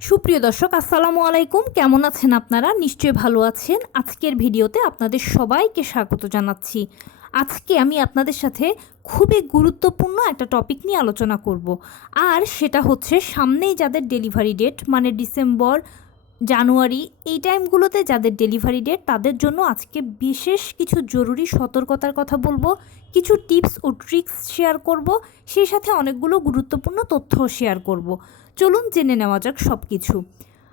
সুপ্রিয় দর্শক আসসালামু আলাইকুম, কেমন আছেন আপনারা? নিশ্চয়ই ভালো আছেন। আজকের ভিডিওতে আপনাদের সবাইকে স্বাগত জানাচ্ছি। আজকে আমি আপনাদের সাথে খুবই গুরুত্বপূর্ণ একটা টপিক নিয়ে আলোচনা করব, আর সেটা হচ্ছে সামনেই যাদের ডেলিভারি ডেট মানে ডিসেম্বর, জানুয়ারি এই টাইমগুলোতে যাদের ডেলিভারি ডেট তাদের জন্য আজকে বিশেষ কিছু জরুরি সতর্কতার কথা বলবো, কিছু টিপস ও ট্রিক্স শেয়ার করব, সেই সাথে অনেকগুলো গুরুত্বপূর্ণ তথ্যও শেয়ার করব। চলুন জেনে নেওয়া যাক সব কিছু।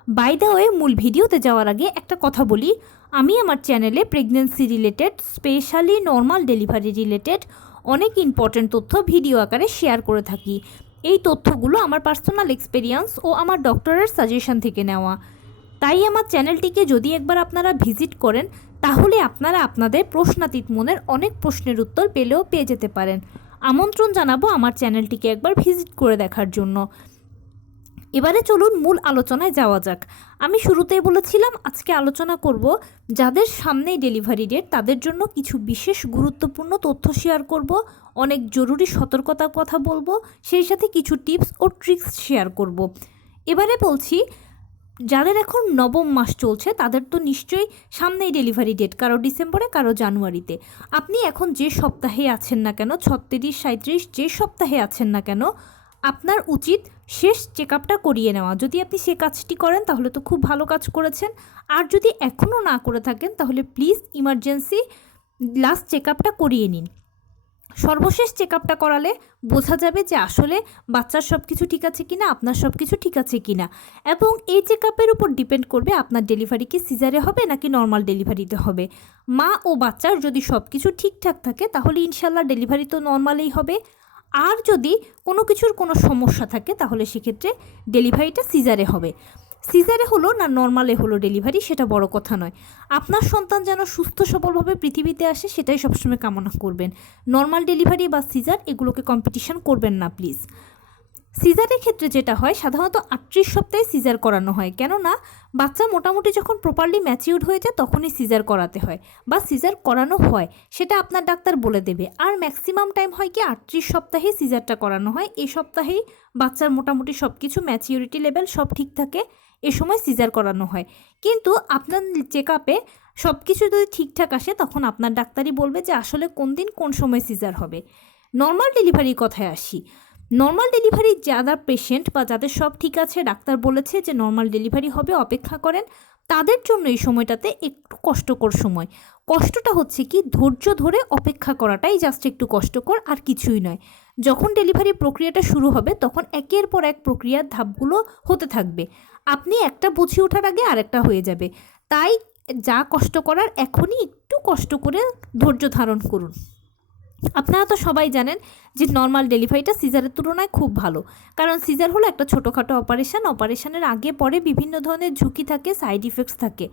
বাই দ্য ওয়ে, মূল ভিডিওতে যাওয়ার আগে একটা কথা বলি, আমি আমার চ্যানেলে pregnancy related, specially normal delivery related অনেক ইম্পর্ট্যান্ট তথ্য ভিডিও আকারে শেয়ার করে থাকি। এই তথ্যগুলো আমার পার্সোনাল এক্সপেরিয়েন্স ও আমার ডক্টরের সাজেশন থেকে নেওয়া। তাই আমার চ্যানেলটিকে যদি একবার আপনারা ভিজিট করেন তাহলে আপনারা আপনাদের প্রশ্নাতীত মনের অনেক প্রশ্নের উত্তর পেয়ে যেতে পারেন। আমন্ত্রণ জানাবো আমার চ্যানেলটিকে একবার ভিজিট করে দেখার জন্য। এবারে চলুন মূল আলোচনায় যাওয়া যাক। আমি শুরুতেই বলেছিলাম আজকে আলোচনা করব যাদের সামনেই ডেলিভারি ডেট তাদের জন্য কিছু বিশেষ গুরুত্বপূর্ণ তথ্য শেয়ার করব, অনেক জরুরি সতর্কতার কথা বলবো, সেই সাথে কিছু টিপস ও ট্রিক্স শেয়ার করব। এবারে বলছি, যাদের এখন নবম মাস চলছে তাদের তো নিশ্চয়ই সামনেই ডেলিভারি ডেট, কারো ডিসেম্বরে কারো জানুয়ারিতে। আপনি এখন যে সপ্তাহে আছেন না কেন, 36, 37 যে সপ্তাহে আছেন না কেন, আপনার উচিত শেষ চেক আপটা করিয়ে নেওয়া। যদি আপনি সে কাজটি করেন তাহলে তো খুব ভালো কাজ করেছেন, আর যদি এখনও না করে থাকেন তাহলে প্লিজ ইমার্জেন্সি লাস্ট চেক আপটা করিয়ে নিন। সর্বশেষ চেক আপটা করালে বোঝা যাবে যে আসলে বাচ্চার সব কিছু ঠিক আছে কিনা, আপনার সব কিছু ঠিক আছে কিনা, এবং এই চেক আপের উপর ডিপেন্ড করবে আপনার ডেলিভারি কি সিজারে হবে নাকি নর্মাল ডেলিভারিতে হবে। মা ও বাচ্চার যদি সব কিছু ঠিকঠাক থাকে তাহলে ইনশাল্লাহ ডেলিভারি তো নর্মালেই হবে, আর যদি কোনো কিছুর কোনো সমস্যা থাকে তাহলে সেক্ষেত্রে ডেলিভারিটা সিজারে হবে। সিজারে হলো না নর্মালে হলো ডেলিভারি সেটা বড় কথা নয়, আপনার সন্তান যেন সুস্থ সবলভাবে পৃথিবীতে আসে সেটাই সবসময় কামনা করবেন। নর্মাল ডেলিভারি বা সিজার এগুলোকে কম্পিটিশন করবেন না প্লিজ। সিজারের ক্ষেত্রে যেটা হয়, সাধারণত 38 সপ্তাহে সিজার করানো হয়, কেননা বাচ্চা মোটামুটি যখন প্রপারলি ম্যাচিউরড হয়ে যায় তখনই সিজার করাতে হয় বা সিজার করানো হয়, সেটা আপনার ডাক্তার বলে দেবে। আর ম্যাক্সিমাম টাইম হয় কি 38 সপ্তাহে সিজারটা করানো হয়, এই সপ্তাহেই বাচ্চার মোটামুটি সব কিছু ম্যাচিউরিটি লেভেল সব ঠিক থাকে, এ সময় সিজার করানো হয়। কিন্তু আপনার চেক আপে সব কিছু যদি ঠিকঠাক আসে তখন আপনার ডাক্তারই বলবে যে আসলে কোন দিন কোন সময় সিজার হবে। নর্মাল ডেলিভারির কথায় আসি। নর্মাল ডেলিভারি যারা পেশেন্ট বা যাদের সব ঠিক আছে, ডাক্তার বলেছে যে নর্মাল ডেলিভারি হবে, অপেক্ষা করেন, তাদের জন্য এই সময়টাতে একটু কষ্টকর সময়। কষ্টটা হচ্ছে কি, ধৈর্য ধরে অপেক্ষা করাটাই জাস্ট একটু কষ্টকর, আর কিছুই নয়। যখন ডেলিভারি প্রক্রিয়াটা শুরু হবে তখন একের পর এক প্রক্রিয়ার ধাপগুলো হতে থাকবে, আপনি একটা বুঝে ওঠার আগে আরেকটা হয়ে যাবে। তাই যা কষ্ট করার এখনই একটু কষ্ট করে ধৈর্য ধারণ করুন। আপনারা তো সবাই জানেন যে নর্মাল ডেলিভারিটা সিজারের তুলনায় খুব ভালো, কারণ সিজার হলো একটা ছোটোখাটো অপারেশনের আগে পরে বিভিন্ন ধরনের ঝুঁকি থাকে, সাইড ইফেক্টস থাকে,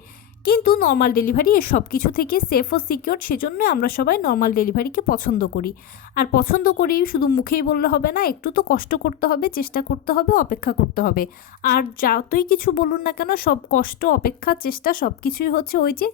কিন্তু নর্মাল ডেলিভারি এর সব কিছু থেকে সেফ ও সিকিওর, সেজন্যই আমরা সবাই নর্মাল ডেলিভারিকে পছন্দ করি। আর পছন্দ করি শুধু মুখেই বললে হবে না, একটু তো কষ্ট করতে হবে, চেষ্টা করতে হবে, অপেক্ষা করতে হবে। আর যতই কিছু বলুন না কেন, সব কষ্ট, অপেক্ষা, চেষ্টা সব কিছুই হচ্ছে ওই যে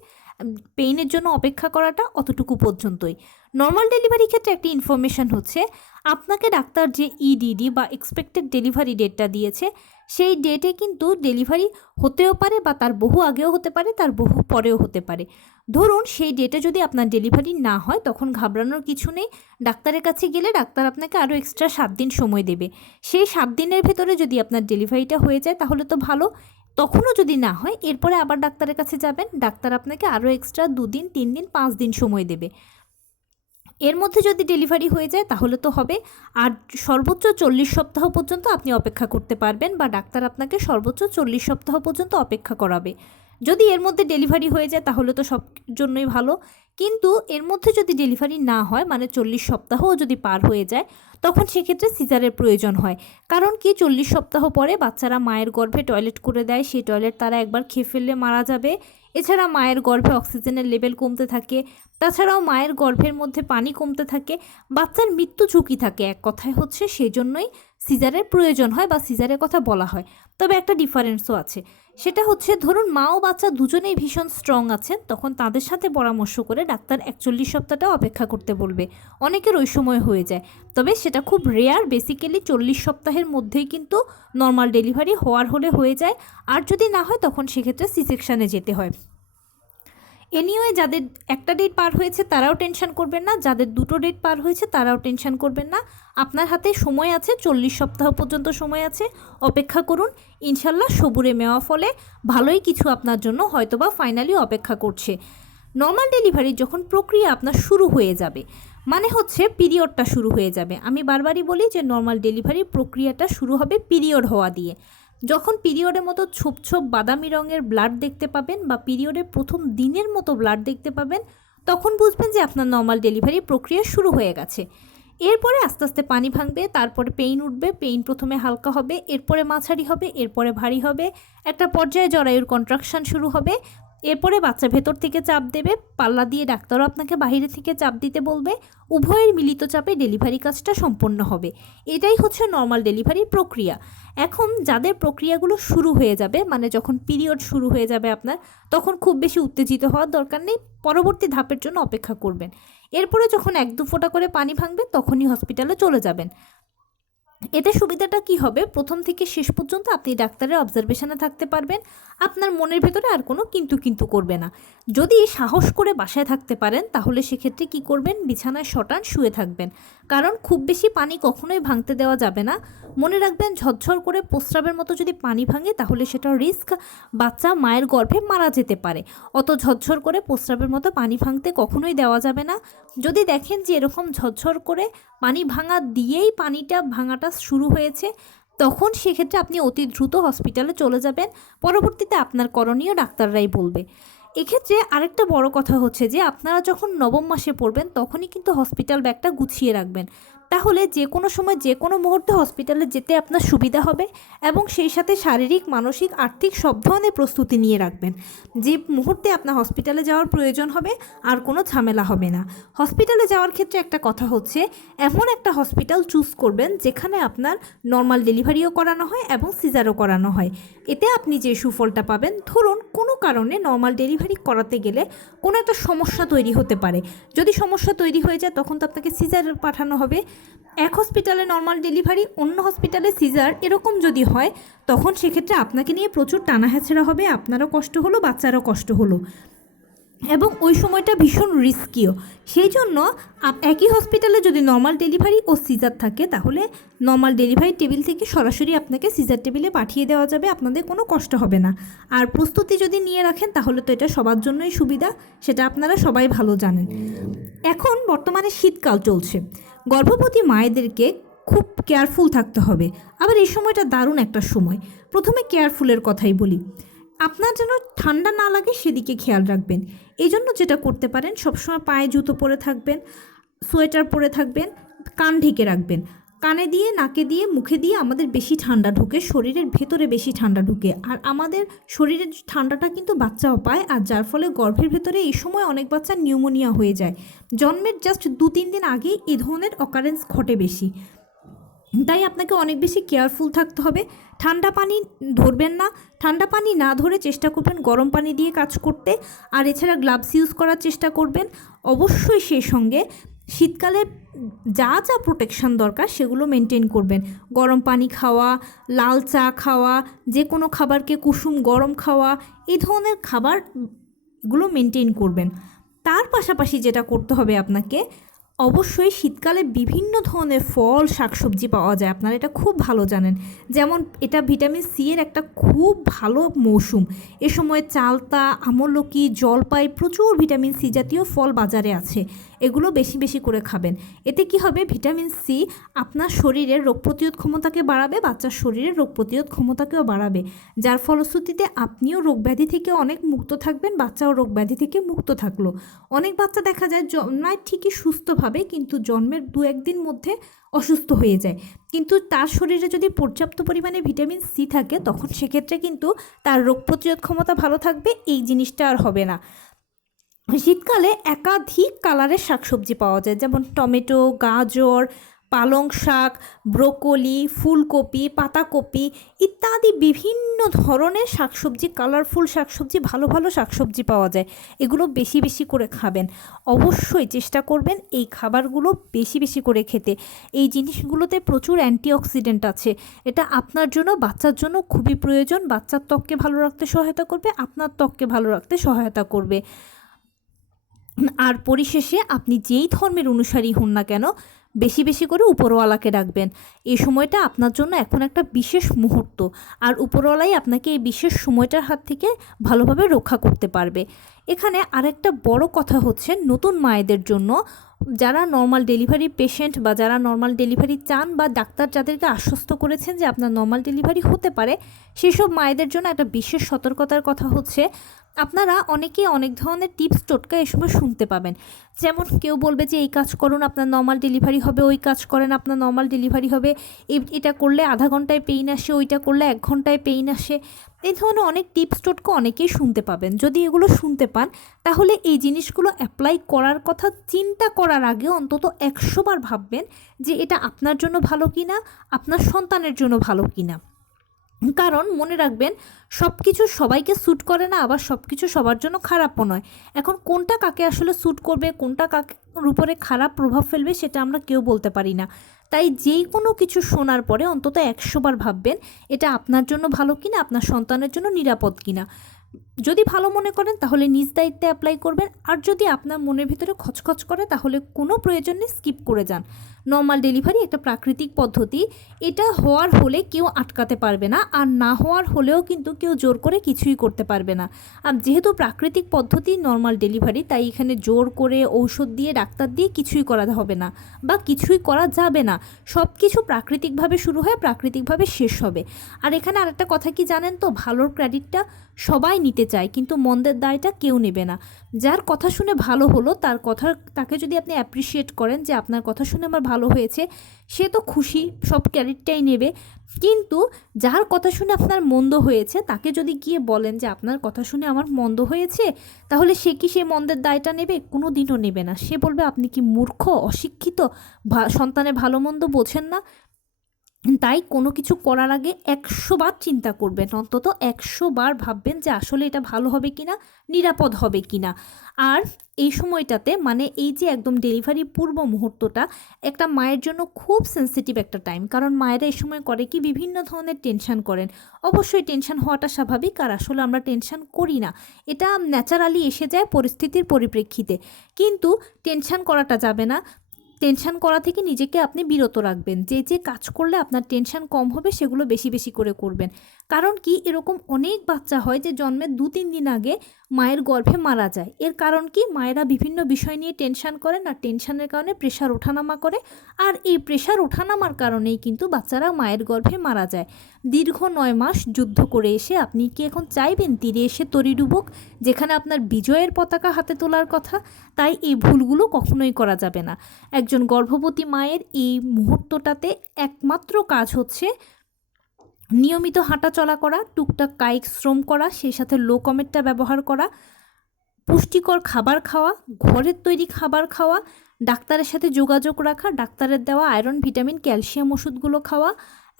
পেইনের জন্য অপেক্ষা করাটা, অতটুকু পর্যন্তই। নর্মাল ডেলিভারির ক্ষেত্রে একটি ইনফরমেশান হচ্ছে, আপনাকে ডাক্তার যে ইডিডি বা এক্সপেক্টেড ডেলিভারি ডেটটা দিয়েছে সেই ডেটে কিন্তু ডেলিভারি হতেও পারে, বা তার বহু আগেও হতে পারে, তার বহু পরেও হতে পারে। ধরুন সেই ডেটে যদি আপনার ডেলিভারি না হয় তখন ঘাবড়ানোর কিছু নেই, ডাক্তারের কাছে গেলে ডাক্তার আপনাকে আরও এক্সট্রা 7 দিন সময় দেবে। সেই 7 দিনের ভেতরে যদি আপনার ডেলিভারিটা হয়ে যায় তাহলে তো ভালো, তখনও যদি না হয় এরপরে আবার ডাক্তারের কাছে যাবেন, ডাক্তার আপনাকে আরও এক্সট্রা 2 দিন, 3 দিন, 5 দিন সময় দেবে। এর মধ্যে যদি ডেলিভারি হয়ে যায় তাহলে তো হবে, আর সর্বোচ্চ 40 সপ্তাহ পর্যন্ত আপনি অপেক্ষা করতে পারবেন, বা ডাক্তার আপনাকে সর্বোচ্চ 40 সপ্তাহ পর্যন্ত অপেক্ষা করাবে। যদি এর মধ্যে ডেলিভারি হয়ে যায় তাহলে তো সব জন্যই ভালো, কিন্তু এর মধ্যে যদি ডেলিভারি না হয় মানে 40 সপ্তাহও যদি পার হয়ে যায় তখন সেক্ষেত্রে সিজারের প্রয়োজন হয়। কারণ কি, 40 সপ্তাহ পরে বাচ্চারা মায়ের গর্ভে টয়লেট করে দেয়, সেই টয়লেট তারা একবার খেয়ে ফেললে মারা যাবে। এছাড়া মায়ের গর্ভে অক্সিজেনের লেভেল কমতে থাকে, তাছাড়াও মায়ের গর্ভের মধ্যে পানি কমতে থাকে, বাচ্চার মৃত্যু ঝুঁকি থাকে। এক কথায় হচ্ছে সেজন্যই সিজারের প্রয়োজন হয় বা সিজারের কথা বলা হয়। তবে একটা ডিফারেন্সও আছে, সেটা হচ্ছে ধরুন মা ও বাচ্চা দুজনেই ভীষণ স্ট্রং আছেন, তখন তাদের সাথে পরামর্শ করে ডাক্তার 41 সপ্তাহটা অপেক্ষা করতে বলবে। অনেকের ওই সময় হয়ে যায়, তবে সেটা খুব রেয়ার। বেসিক্যালি 40 সপ্তাহের মধ্যেই কিন্তু নর্মাল ডেলিভারি হওয়ার হলে হয়ে যায়, আর যদি না হয় তখন সেক্ষেত্রে সি সেকশানে যেতে হয়। এনিওয়ে, যাদের একটা ডেট পার হয়েছে তারাও টেনশন করবেন না, যাদের দুটো ডেট পার হয়েছে তারাও টেনশন করবেন না। আপনার হাতে সময় আছে, 40 সপ্তাহ পর্যন্ত সময় আছে, অপেক্ষা করুন। ইনশাল্লাহ সবুরে মেওয়া ফলে ভালোই কিছু আপনার জন্য হয়তোবা ফাইনালি অপেক্ষা করছে। নর্মাল ডেলিভারি যখন প্রক্রিয়া আপনার শুরু হয়ে যাবে, মানে হচ্ছে পিরিয়ডটা শুরু হয়ে যাবে। আমি বারবারই বলি যে নর্মাল ডেলিভারি প্রক্রিয়াটা শুরু হবে পিরিয়ড হওয়া দিয়ে। যখন পিরিয়ডের মতো ছোপ ছোপ বাদামি রঙের ব্লাড দেখতে পাবেন বা পিরিয়ডের প্রথম দিনের মতো ব্লাড দেখতে পাবেন, তখন বুঝবেন যে আপনার নর্মাল ডেলিভারি প্রক্রিয়া শুরু হয়ে গেছে। এরপরে আস্তে আস্তে পানি ভাঙবে, তারপরে পেইন উঠবে। পেইন প্রথমে হালকা হবে, এরপরে মাঝারি হবে, এরপরে ভারী হবে। একটা পর্যায়ে জরায়ুর কন্ট্রাকশন শুরু হবে। এরপরে বাচ্চা ভেতর থেকে চাপ দেবে, পাল্লা দিয়ে ডাক্তারও আপনাকে বাইরে থেকে চাপ দিতে বলবে। উভয়ের মিলিত চাপে ডেলিভারি কাজটা সম্পন্ন হবে। এটাই হচ্ছে নর্মাল ডেলিভারি প্রক্রিয়া। এখন যাদের প্রক্রিয়াগুলো শুরু হয়ে যাবে, মানে যখন পিরিয়ড শুরু হয়ে যাবে আপনার, তখন খুব বেশি উত্তেজিত হওয়ার দরকার নেই। পরবর্তী ধাপের জন্য অপেক্ষা করবেন। এরপরে যখন 1-2 ফোঁটা করে পানি ভাঙবে তখনই হসপিটালে চলে যাবেন। এতে সুবিধাটা কি হবে, প্রথম থেকে শেষ পর্যন্ত আপনি ডাক্তারের অবজারভেশনে থাকতে পারবেন। আপনার মনের ভেতরে আর কোনো কিন্তু করবে না। যদি সাহস করে বাসায় থাকতে পারেন তাহলে সেক্ষেত্রে কি করবেন, বিছানায় শটান শুয়ে থাকবেন। কারণ খুব বেশি পানি কখনোই ভাঙতে দেওয়া যাবে না। মনে রাখবেন, ঝরঝর করে প্রস্রাবের মতো যদি পানি ভাঙে তাহলে সেটা রিস্ক, বাচ্চা মায়ের গর্ভে মারা যেতে পারে। অত ঝরঝর করে প্রস্রাবের মতো পানি ভাঙতে কখনোই দেওয়া যাবে না। যদি দেখেন যে এরকম ঝরঝর করে পানি ভাঙা দিয়েই পানিটা ভাঙাটা শুরু হয়েছে, তখন সেক্ষেত্রে আপনি অতি দ্রুত হসপিটালে চলে যাবেন। পরবর্তীতে আপনার করণীয় ডাক্তাররাই বলবে। এক্ষেত্রে আরেকটা বড় কথা হচ্ছে যে আপনারা যখন নবম মাসে পড়বেন তখনই কিন্তু হসপিটাল ব্যাগটা গুছিয়ে রাখবেন। তাহলে যে কোনো সময় যে কোনো মুহূর্তে হসপিটালে যেতে আপনার সুবিধা হবে, এবং সেই সাথে শারীরিক, মানসিক, আর্থিক সব ধরনের প্রস্তুতি নিয়ে রাখবেন। যে মুহূর্তে আপনার হসপিটালে যাওয়ার প্রয়োজন হবে আর কোনো ঝামেলা হবে না। হসপিটালে যাওয়ার ক্ষেত্রে একটা কথা হচ্ছে, এমন একটা হসপিটাল চুজ করবেন যেখানে আপনার নর্মাল ডেলিভারিও করানো হয় এবং সিজারও করানো হয়। এতে আপনি যে সুফলটা পাবেন, ধরুন কোনো কারণে নর্মাল ডেলিভারি করাতে গেলে কোনো একটা সমস্যা তৈরি হতে পারে। যদি সমস্যা তৈরি হয়ে যায় তখন তো আপনাকে সিজার পাঠানো হবে। এক হসপিটালে নর্মাল ডেলিভারি, অন্য হসপিটালে সিজার, এরকম যদি হয় তখন সেক্ষেত্রে আপনাকে নিয়ে প্রচুর টানাহেঁচড়া হবে। আপনারও কষ্ট হলো, বাচ্চারও কষ্ট হলো, এবং ওই সময়টা ভীষণ রিস্কিও। সেই জন্য একই হসপিটালে যদি নর্মাল ডেলিভারি ও সিজার থাকে তাহলে নর্মাল ডেলিভারি টেবিল থেকে সরাসরি আপনাকে সিজার টেবিলে পাঠিয়ে দেওয়া যাবে, আপনাদের কোনো কষ্ট হবে না। আর প্রস্তুতি যদি নিয়ে রাখেন তাহলে তো এটা সবার জন্যই সুবিধা, সেটা আপনারা সবাই ভালো জানেন। এখন বর্তমানে শীতকাল চলছে, গর্ভবতী মায়েদেরকে খুব কেয়ারফুল থাকতে হবে। আবার এই সময়টা দারুণ একটা সময়। প্রথমে কেয়ারফুলের কথাই বলি। আপনার যেন ঠান্ডা না লাগে সেদিকে খেয়াল রাখবেন। এই জন্য যেটা করতে পারেন, সবসময় পায়ে জুতো পরে থাকবেন, সোয়েটার পরে থাকবেন, কান ঢেকে রাখবেন। কানে দিয়ে, নাকে দিয়ে, মুখে দিয়ে আমাদের বেশি ঠান্ডা ঢুকে, শরীরের ভেতরে বেশি ঠান্ডা ঢুকে। আর আমাদের শরীরের ঠান্ডাটা কিন্তু বাচ্চাও পায়, আর যার ফলে গর্ভের ভেতরে এই সময় অনেক বাচ্চার নিউমোনিয়া হয়ে যায়। জন্মের জাস্ট 2-3 দিন আগেই এই ধরনের অকারেন্স ঘটে বেশি। তাই আপনাকে অনেক বেশি কেয়ারফুল থাকতে হবে। ঠান্ডা পানি ধরবেন না, ঠান্ডা পানি না ধরে চেষ্টা করবেন গরম পানি দিয়ে কাজ করতে। আর এছাড়া গ্লাভস ইউজ করার চেষ্টা করবেন। অবশ্যই সেই সঙ্গে শীতকালে যা যা প্রোটেকশন দরকার সেগুলো মেনটেন করবেন। গরম পানি খাওয়া, লাল চা খাওয়া, যে কোনো খাবারকে কুসুম গরম খাওয়া, এই ধরনের খাবারগুলো মেনটেন করবেন। তার পাশাপাশি যেটা করতে হবে আপনাকে, অবশ্যই শীতকালে বিভিন্ন ধরনের ফল, শাকসবজি পাওয়া যায়, আপনারা এটা খুব ভালো জানেন। যেমন এটা ভিটামিন সি এর একটা খুব ভালো মৌসুম। এ সময় চালতা, আমলকি, জলপাই, প্রচুর ভিটামিন সি জাতীয় ফল বাজারে আছে। এগুলো বেশি বেশি করে খাবেন। এতে কি হবে, ভিটামিন সি আপনার শরীরের রোগ প্রতিরোধ ক্ষমতাকে বাড়াবে, বাচ্চার শরীরের রোগ প্রতিরোধ ক্ষমতাকেও বাড়াবে, যার ফলশ্রুতিতে আপনিও রোগ ব্যাধি থেকে অনেক মুক্ত থাকবেন, বাচ্চাও রোগ ব্যাধি থেকে মুক্ত থাকলো। অনেক বাচ্চা দেখা যায় জন্মায় ঠিকই সুস্থভাবে, কিন্তু জন্মের 2-1 দিন মধ্যে অসুস্থ হয়ে যায়। কিন্তু তার শরীরে যদি পর্যাপ্ত পরিমাণে ভিটামিন সি থাকে তখন সেক্ষেত্রে কিন্তু তার রোগ প্রতিরোধ ক্ষমতা ভালো থাকবে, এই জিনিসটা আর হবে না। শীতকালে একাধিক কালারের শাকসবজি পাওয়া যায়, যেমন টমেটো, গাজর, পালং শাক, ব্রোকলি, ফুলকপি, পাতাকপি ইত্যাদি বিভিন্ন ধরনের শাকসবজি, কালারফুল শাকসবজি, ভালো ভালো শাকসবজি পাওয়া যায়। এগুলো বেশি বেশি করে খাবেন। অবশ্যই চেষ্টা করবেন এই খাবারগুলো বেশি বেশি করে খেতে। এই জিনিসগুলোতে প্রচুর অ্যান্টিঅক্সিডেন্ট আছে। এটা আপনার জন্য, বাচ্চার জন্য খুবই প্রয়োজন। বাচ্চার ত্বককে ভালো রাখতে সহায়তা করবে, আপনার ত্বককে ভালো রাখতে সহায়তা করবে। আর পরিশেষে আপনি যেই ধর্মের অনুসারী হন না কেন, বেশি বেশি করে উপরওয়ালাকে ডাকবেন। এই সময়টা আপনার জন্য এখন একটা বিশেষ মুহূর্ত, আর উপরওয়ালাই আপনাকে এই বিশেষ সময়টার হাত থেকে ভালোভাবে রক্ষা করতে পারবে। এখানে আরেকটা বড় কথা হচ্ছে নতুন মায়েদের জন্য, যারা নর্মাল ডেলিভারি পেশেন্ট বা যারা নর্মাল ডেলিভারি চান বা ডাক্তার যাদেরকে আশ্বস্ত করেছেন যে আপনার নর্মাল ডেলিভারি হতে পারে, সেসব মায়েদের জন্য একটা বিশেষ সতর্কতার কথা হচ্ছে, আপনারা অনেকেই অনেক ধরনের টিপস টোটকা এসবে শুনতে পাবেন। যেমন কেউ বলবে যে এই কাজ করুন আপনার নর্মাল ডেলিভারি হবে, ওই কাজ করেন আপনার নর্মাল ডেলিভারি হবে, এটা করলে আধা ঘন্টায় পেইন আসে, ওইটা করলে 1 ঘন্টায় পেইন আসে। এই ধরনের অনেক টিপস টোটকা অনেকেই শুনতে পাবেন। যদি এগুলো শুনতে পান তাহলে এই জিনিসগুলো অ্যাপ্লাই করার কথা চিন্তা করার আগে অন্তত 100 বার ভাববেন যে এটা আপনার জন্য ভালো কিনা, আপনার সন্তানের জন্য ভালো কিনা। কারণ মনে রাখবেন, সব কিছু সবাইকে স্যুট করে না, আবার সব কিছু সবার জন্য খারাপও নয়। এখন কোনটা কাকে আসলে স্যুট করবে, কোনটা কাকের উপরে খারাপ প্রভাব ফেলবে, সেটা আমরা কেউ বলতে পারি না। তাই যেই কোনো কিছু শোনার পরে অন্তত 100 বার ভাববেন এটা আপনার জন্য ভালো কিনা, আপনার সন্তানের জন্য নিরাপদ কিনা। যদি ভালো মনে করেন তাহলে নিজ দায়িত্বে অ্যাপ্লাই করবেন, আর যদি আপনার মনের ভিতরে খচখচ করে তাহলে কোনো প্রয়োজন নেই, স্কিপ করে যান। নর্মাল ডেলিভারি একটা প্রাকৃতিক পদ্ধতি, এটা হওয়ার হলে কেউ আটকাতে পারবে না, আর না হওয়ার হলেও কিন্তু কেউ জোর করে কিছুই করতে পারবে না। আর যেহেতু প্রাকৃতিক পদ্ধতি নর্মাল ডেলিভারি, তাই এখানে জোর করে ঔষধ দিয়ে ডাক্তার দিয়ে কিছুই করা হবে না বা কিছুই করা যাবে না। সব কিছু প্রাকৃতিকভাবে শুরু হয়, প্রাকৃতিকভাবে শেষ হবে। আর এখানে আরেকটা কথা কি জানেন তো, ভালোর ক্রেডিটটা সবাই নিতে চায় কিন্তু মন্দের দায়টা কেউ নেবে না। যার কথা শুনে ভালো হলো তাকে যদি আপনি অ্যাপ্রিসিয়েট করেন যে আপনার কথা শুনে আমার ভালো হয়েছে, সে তো খুশি, সব ক্রেডিটটাই নেবে। কিন্তু যার কথা শুনে আপনার মন্দ হয়েছে তাকে যদি গিয়ে বলেন যে আপনার কথা শুনে আমার মন্দ হয়েছে, তাহলে সে কি সে মন্দের দায়টা নেবে? কোনো দিনও নেবে না। সে বলবে আপনি কি মূর্খ, অশিক্ষিত, সন্তানের ভালো মন্দ বোঝেন না। তাই কোনো কিছু করার আগে 100 বার চিন্তা করবেন, অন্তত 100 বার ভাববেন যে আসলে এটা ভালো হবে কিনা, নিরাপদ হবে কিনা। আর এই সময়টাতে মানে এই যে একদম ডেলিভারি পূর্ব মুহূর্তটা একটা মায়ের জন্য খুব সেন্সিটিভ একটা টাইম। কারণ মায়েরা এই সময় করে কি, বিভিন্ন ধরনের টেনশন করেন। অবশ্যই টেনশন হওয়াটা স্বাভাবিক, আর আসলে আমরা টেনশন করি না, এটা ন্যাচারালি এসে যায় পরিস্থিতির পরিপ্রেক্ষিতে। কিন্তু টেনশন করাটা যাবে না। টেনশন করা থেকে নিজেকে আপনি বিরত রাখবেন। যে যে কাজ করলে আপনার টেনশন কম হবে সেগুলো বেশি বেশি করে করবেন। কারণ কি, এরকম অনেক বাচ্চা হয় যে জন্মের 2-3 দিন আগে মায়ের গর্ভে মারা যায়। এর কারণ কি, মায়েরা বিভিন্ন বিষয় নিয়ে টেনশন করেন, আর টেনশনের কারণে প্রেশার ওঠানামা করে, আর এই প্রেশার ওঠানামার কারণেই কিন্তু বাচ্চারা মায়ের গর্ভে মারা যায়। দীর্ঘ 9 মাস যুদ্ধ করে এসে আপনি কি এখন চাইবেন তীরে এসে তরি ডুবুক, যেখানে আপনার বিজয়ের পতাকা হাতে তোলার কথা? তাই এই ভুলগুলো কখনোই করা যাবে না। একজন গর্ভবতী মায়ের এই মুহূর্তটাতে একমাত্র কাজ হচ্ছে নিয়মিত হাঁটা চলা করা, টুকটাক কায়িক শ্রম করা, সেই সাথে লো কমেটটা ব্যবহার করা, পুষ্টিকর খাবার খাওয়া, ঘরের তৈরি খাবার খাওয়া, ডাক্তারের সাথে যোগাযোগ রাখা, ডাক্তারের দেওয়া আয়রন, ভিটামিন, ক্যালসিয়াম ওষুধগুলো খাওয়া,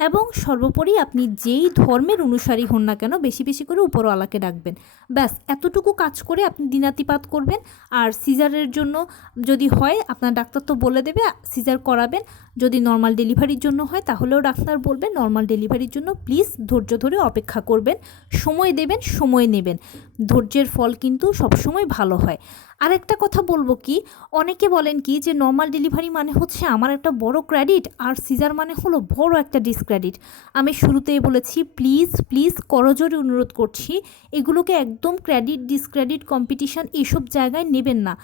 এবং সর্বোপরি আপনি যেই ধর্মের অনুসারী হন না কেন বেশি বেশি করে উপরওয়ালাকে ডাকবেন। ব্যাস এতটুকু কাজ করে আপনি দিনাতিপাত করবেন। আর সিজারের জন্য যদি হয়, আপনার ডাক্তার তো বলে দেবে সিজার করাবেন। যদি নর্মাল ডেলিভারির জন্য হয় তাহলেও ডাক্তার বলবেন নর্মাল ডেলিভারির জন্য প্লিজ ধৈর্য ধরে অপেক্ষা করবেন, সময় দেবেন, সময় নেবেন। ধৈর্যের ফল কিন্তু সবসময় ভালো হয়। আর একটা কথা বলবো কি, অনেকে বলেন কি যে নর্মাল ডেলিভারি মানে হচ্ছে আমার একটা বড় ক্রেডিট, আর সিজার মানে হলো বড় একটা ডিসক্রেডিট। আমি শুরুতেই বলেছি, প্লিজ প্লিজ করজোরে অনুরোধ করছি, এগুলোকে একদম ক্রেডিট ডিসক্রেডিট কম্পিটিশান এইসব জায়গায় নেবেন না।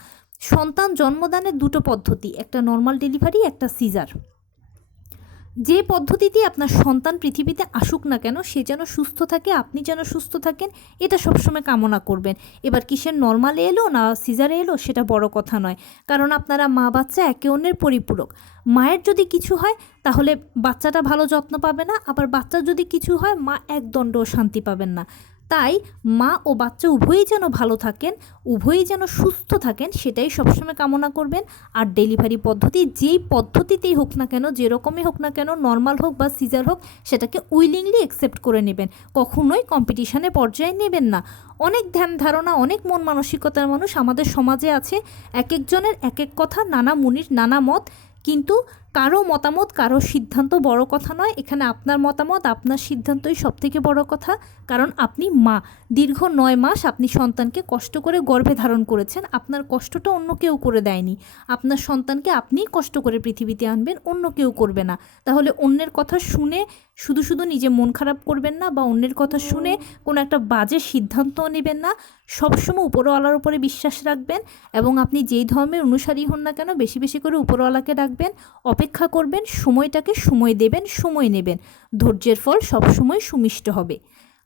সন্তান জন্মদানের 2টো পদ্ধতি, একটা নর্মাল ডেলিভারি, একটা সিজার। যে পদ্ধতিতে আপনার সন্তান পৃথিবীতে আসুক না কেন সে যেন সুস্থ থাকে, আপনি যেন সুস্থ থাকেন, এটা সবসময় কামনা করবেন। এবার কিসের নর্মালে এলো না সিজারে এলো সেটা বড় কথা নয়, কারণ আপনারা মা বাচ্চা একে অন্যের পরিপূরক। মায়ের যদি কিছু হয় তাহলে বাচ্চাটা ভালো যত্ন পাবে না, আবার বাচ্চার যদি কিছু হয় মা এক দণ্ডও শান্তি পাবেন না। তাই মা ও বাচ্চা উভয়ই যেন ভালো থাকেন, উভয়ই যেন সুস্থ থাকেন, সেটাই সবসময় কামনা করবেন। আর ডেলিভারি পদ্ধতি যেই পদ্ধতিতেই হোক না কেন, যেরকমই হোক না কেন, নর্মাল হোক বা সিজার হোক, সেটাকে উইলিংলি অ্যাকসেপ্ট করে নেবেন। কখনোই কম্পিটিশনে পর্যায়ে নেবেন না। অনেক ধ্যান ধারণা, অনেক মন মানসিকতার মানুষ আমাদের সমাজে আছে। এক একজনের এক এক কথা, নানা মুনির নানা মত, কিন্তু কারো মতামত, কারো সিদ্ধান্ত বড় কথা নয়। এখানে আপনার মতামত, আপনার সিদ্ধান্তই সবথেকে বড় কথা। কারণ আপনি মা, দীর্ঘ 9 মাস আপনি সন্তানকে কষ্ট করে গর্ভে ধারণ করেছেন। আপনার কষ্টটা অন্য কেউ করে দেয়নি। আপনার সন্তানকে আপনিই কষ্ট করে পৃথিবীতে আনবেন, অন্য কেউ করবে না। তাহলে অন্যের কথা শুনে শুধু শুধু নিজে মন খারাপ করবেন না, বা অন্যের কথা শুনে কোনো একটা বাজে সিদ্ধান্তও নেবেন না। সবসময় উপরওয়ালার উপরে বিশ্বাস রাখবেন, এবং আপনি যেই ধর্মের অনুসারী হন না কেন, বেশি বেশি করে উপরওয়ালাকে ডাকবেন, অপেক্ষা করবেন, সময়টাকে সময় দেবেন, সময় নেবেন। ধৈর্যের ফল সবসময় সুমিষ্ট হবে।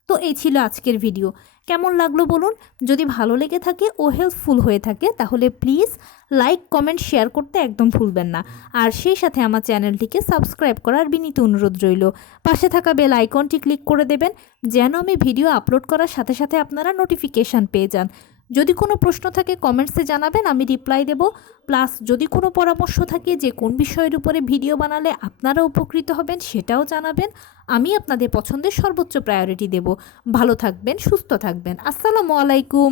তো এই ছিল আজকের ভিডিও। কেমন লাগলো বলুন? যদি ভালো লেগে থাকে ও হেল্পফুল হয়ে থাকে, তাহলে প্লিজ লাইক, কমেন্ট, শেয়ার করতে একদম ভুলবেন না। আর সেই সাথে আমার চ্যানেলটিকে সাবস্ক্রাইব করার বিনীত অনুরোধ রইল। পাশে থাকা বেল আইকনটি ক্লিক করে দেবেন, যেন আমি ভিডিও আপলোড করার সাথে সাথে আপনারা নোটিফিকেশান পেয়ে যান। যদি কোনো প্রশ্ন থাকে কমেন্টসে জানাবেন, আমি রিপ্লাই দেব। প্লাস যদি কোনো পরামর্শ থাকে যে কোন বিষয়ের উপরে ভিডিও বানালে আপনারা উপকৃত হবেন, সেটাও জানাবেন। আমি আপনাদের পছন্দের সর্বোচ্চ প্রায়োরিটি দেব। ভালো থাকবেন, সুস্থ থাকবেন। আসসালামু আলাইকুম।